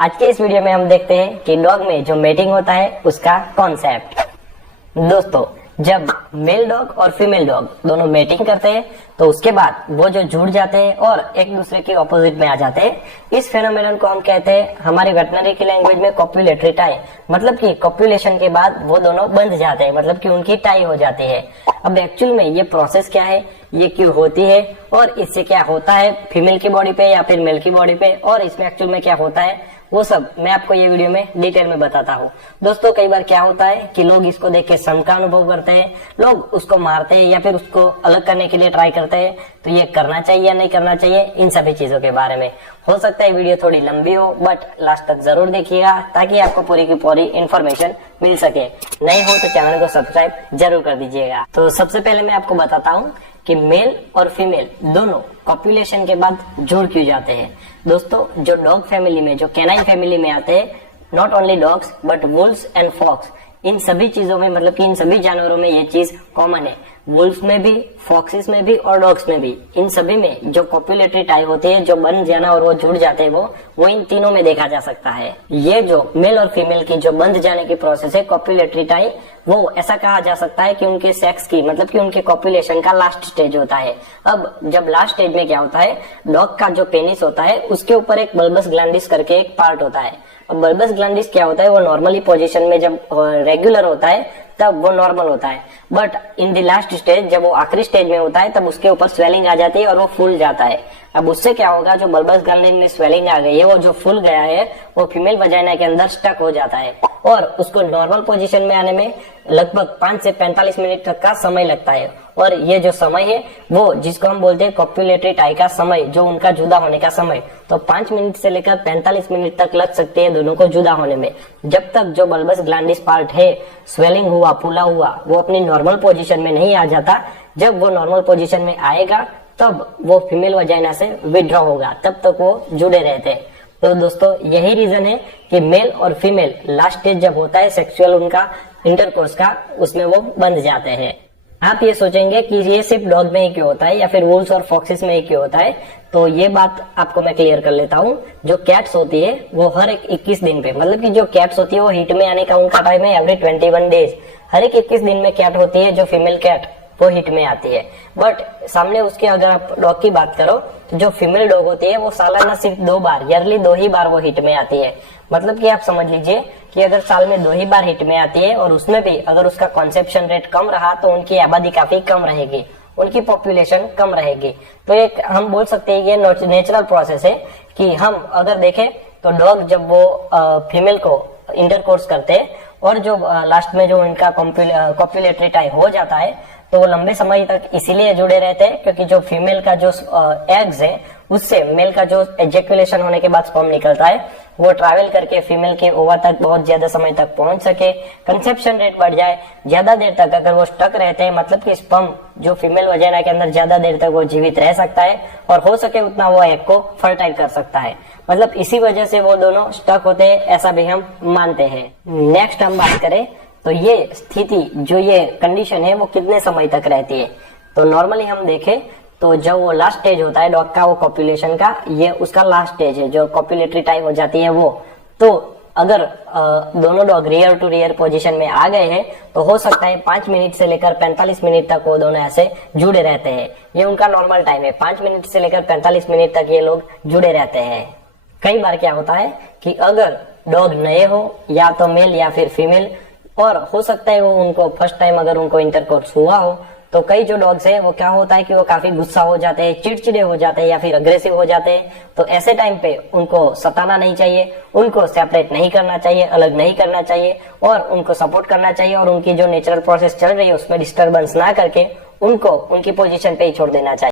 आज के इस वीडियो में हम देखते हैं कि डॉग में जो मेटिंग होता है उसका कॉन्सेप्ट। दोस्तों, जब मेल डॉग और फीमेल डॉग दोनों मेटिंग करते हैं तो उसके बाद वो जो जुड़ जाते हैं और एक दूसरे के ऑपोजिट में आ जाते हैं, इस फेनोमेनन को हम कहते हैं हमारी वेटनरी की लैंग्वेज में कॉप्युलेटरी टाई। मतलब कि कॉप्युलेशन के बाद वो दोनों बंध जाते हैं, मतलब कि उनकी टाई हो जाती है। अब एक्चुअल में ये प्रोसेस क्या है, ये क्यों होती है और इससे क्या होता है फीमेल की बॉडी पे या फिर मेल की बॉडी पे, और इसमें एक्चुअल में क्या होता है, वो सब मैं आपको ये वीडियो में डिटेल में बताता हूँ। दोस्तों, कई बार क्या होता है कि लोग इसको देख के शर्म का अनुभव करते हैं, लोग उसको मारते हैं या फिर उसको अलग करने के लिए ट्राई करते हैं। तो ये करना चाहिए या नहीं करना चाहिए, इन सभी चीजों के बारे में हो सकता है वीडियो थोड़ी लंबी हो, बट लास्ट तक जरूर देखिएगा ताकि आपको पूरी की पूरी इन्फॉर्मेशन मिल सके। नहीं हो तो चैनल को सब्सक्राइब जरूर कर दीजिएगा। तो सबसे पहले मैं आपको बताता हूँ कि मेल और फीमेल दोनों कॉप्युलेशन के बाद जुड़ क्यों जाते हैं। दोस्तों, जो डॉग फैमिली में, जो कैनाइन फैमिली में आते हैं, not only dogs but wolves and fox, इन सभी चीजों में, मतलब कि इन सभी जानवरों में ये चीज कॉमन है। वुल्व्स में भी, फॉक्सिस में भी और डॉग्स में भी, इन सभी में जो कॉप्युलेटरी टाई होती है, जो बन जाना और वो जुड़ जाते हैं, वो इन तीनों में देखा जा सकता है। ये जो मेल और फीमेल की जो बंध जाने की प्रोसेस है कॉप्युलेटरी टाई, वो ऐसा कहा जा सकता है कि उनके सेक्स की, मतलब कि उनके कॉप्युलेशन का लास्ट स्टेज होता है। अब जब लास्ट स्टेज में क्या होता है, डॉग का जो पेनिस होता है उसके ऊपर एक बल्बस ग्लैंडिस करके एक पार्ट होता है। अब बल्बस ग्लैंडिस क्या होता है, वो नॉर्मली पोजीशन में जब रेगुलर होता है तब वो नॉर्मल होता है, but in the last stage, जब वो आखिरी स्टेज में होता है, तब उसके ऊपर स्वेलिंग आ जाती है और वो फूल जाता है। अब उससे क्या होगा, जो बल्बस ग्लैंडिस में स्वेलिंग आ गई है, वो जो फूल गया है वो फीमेल वजाइना के अंदर स्टक हो जाता है और उसको नॉर्मल पोजीशन में आने में लगभग 5 से 45 मिनट तक का समय लगता है। और ये जो समय है वो जिसको हम बोलते हैं कॉप्युलेटरी टाई का समय, जो उनका जुदा होने का समय, तो 5 मिनट से लेकर 45 मिनट तक लग सकते हैं दोनों को जुदा होने में। जब तक जो बल्बस ग्लैंडिस पार्ट है, स्वेलिंग हुआ, फूला हुआ, वो अपनी नॉर्मल पोजीशन में नहीं आ जाता। जब वो नॉर्मल पोजीशन में आएगा तब वो फीमेल वजाइना से विड्रॉ होगा, तब तक वो जुड़े रहते हैं। तो दोस्तों, यही रीजन है कि मेल और फीमेल लास्ट स्टेज जब होता है सेक्सुअल उनका इंटरकोर्स का, उसमें वो बंध जाते हैं। आप ये सोचेंगे कि ये सिर्फ डॉग में ही क्यों होता है या फिर वुल्व्स और फॉक्सिस में ही क्यों होता है, तो ये बात आपको मैं क्लियर कर लेता हूँ। जो कैट्स होती है वो हर एक 21 दिन पे, मतलब कि जो कैट्स होती है वो हीट में आने का उनका टाइम है एवरी 21 डेज। हर एक 21 दिन में कैट होती है जो फीमेल कैट, वो हिट में आती है। बट सामने उसके अगर आप डॉग की बात करो तो जो फीमेल डॉग होती है वो सालाना सिर्फ 2 बार, ईयरली 2 ही बार वो हिट में आती है। मतलब कि आप समझ लीजिए कि अगर साल में 2 ही बार हिट में आती है और उसमें भी अगर उसका कॉन्सेप्शन रेट कम रहा तो उनकी आबादी काफी कम रहेगी, उनकी पॉपुलेशन कम रहेगी। तो एक हम बोल सकते हैं ये नेचुरल प्रोसेस है कि हम अगर देखें तो डॉग जब वो फीमेल को इंटरकोर्स करते हैं और जो लास्ट में जो उनका कॉप्युलेटरी टाई हो जाता है तो वो लंबे समय तक इसीलिए जुड़े रहते हैं क्योंकि जो फीमेल का जो एग्स है उससे मेल का जो एजेकुलेशन होने के बाद स्पर्म निकलता है वो ट्रैवल करके फीमेल के ओवा तक बहुत ज्यादा समय तक पहुंच सके, कंसेप्शन रेट बढ़ जाए। ज्यादा देर तक अगर वो स्टक रहते हैं, मतलब कि स्पर्म जो फीमेल वजाइना के अंदर ज्यादा देर तक वो जीवित रह सकता है और हो सके उतना वो एग को फर्टाइल कर सकता है। मतलब इसी वजह से वो दोनों स्टक होते हैं, ऐसा भी हम मानते हैं। नेक्स्ट हम बात करें तो ये स्थिति, जो ये कंडीशन है वो कितने समय तक रहती है। तो नॉर्मली हम देखें तो जब वो लास्ट स्टेज होता है डॉग का, वो कॉप्युलेशन का, ये उसका लास्ट स्टेज है, जो कॉप्युलेटरी टाइम हो जाती है वो। तो अगर दोनों dog rear to rear position में आ गए हैं तो हो सकता है 5 मिनट से लेकर 45 मिनट तक वो दोनों ऐसे जुड़े रहते हैं। ये उनका नॉर्मल टाइम है, 5 मिनट से लेकर 45 मिनट तक ये लोग जुड़े रहते हैं। कई बार क्या होता है कि अगर डॉग नए हो, या तो मेल या फिर फीमेल, और हो सकता है वो उनको फर्स्ट टाइम अगर उनको इंटरकोर्स हुआ हो, तो कई जो डॉग्स है वो क्या होता है कि वो काफी गुस्सा हो जाते हैं, चिड़चिड़े हो जाते हैं या फिर अग्रेसिव हो जाते हैं। तो ऐसे टाइम पे उनको सताना नहीं चाहिए, उनको सेपरेट नहीं करना चाहिए, अलग नहीं करना चाहिए और उनको सपोर्ट करना चाहिए और उनकी जो नेचुरल प्रोसेस चल रही है उसमें डिस्टर्बेंस ना करके उनको उनकी पोजीशन पे ही छोड़ देना चाहिए।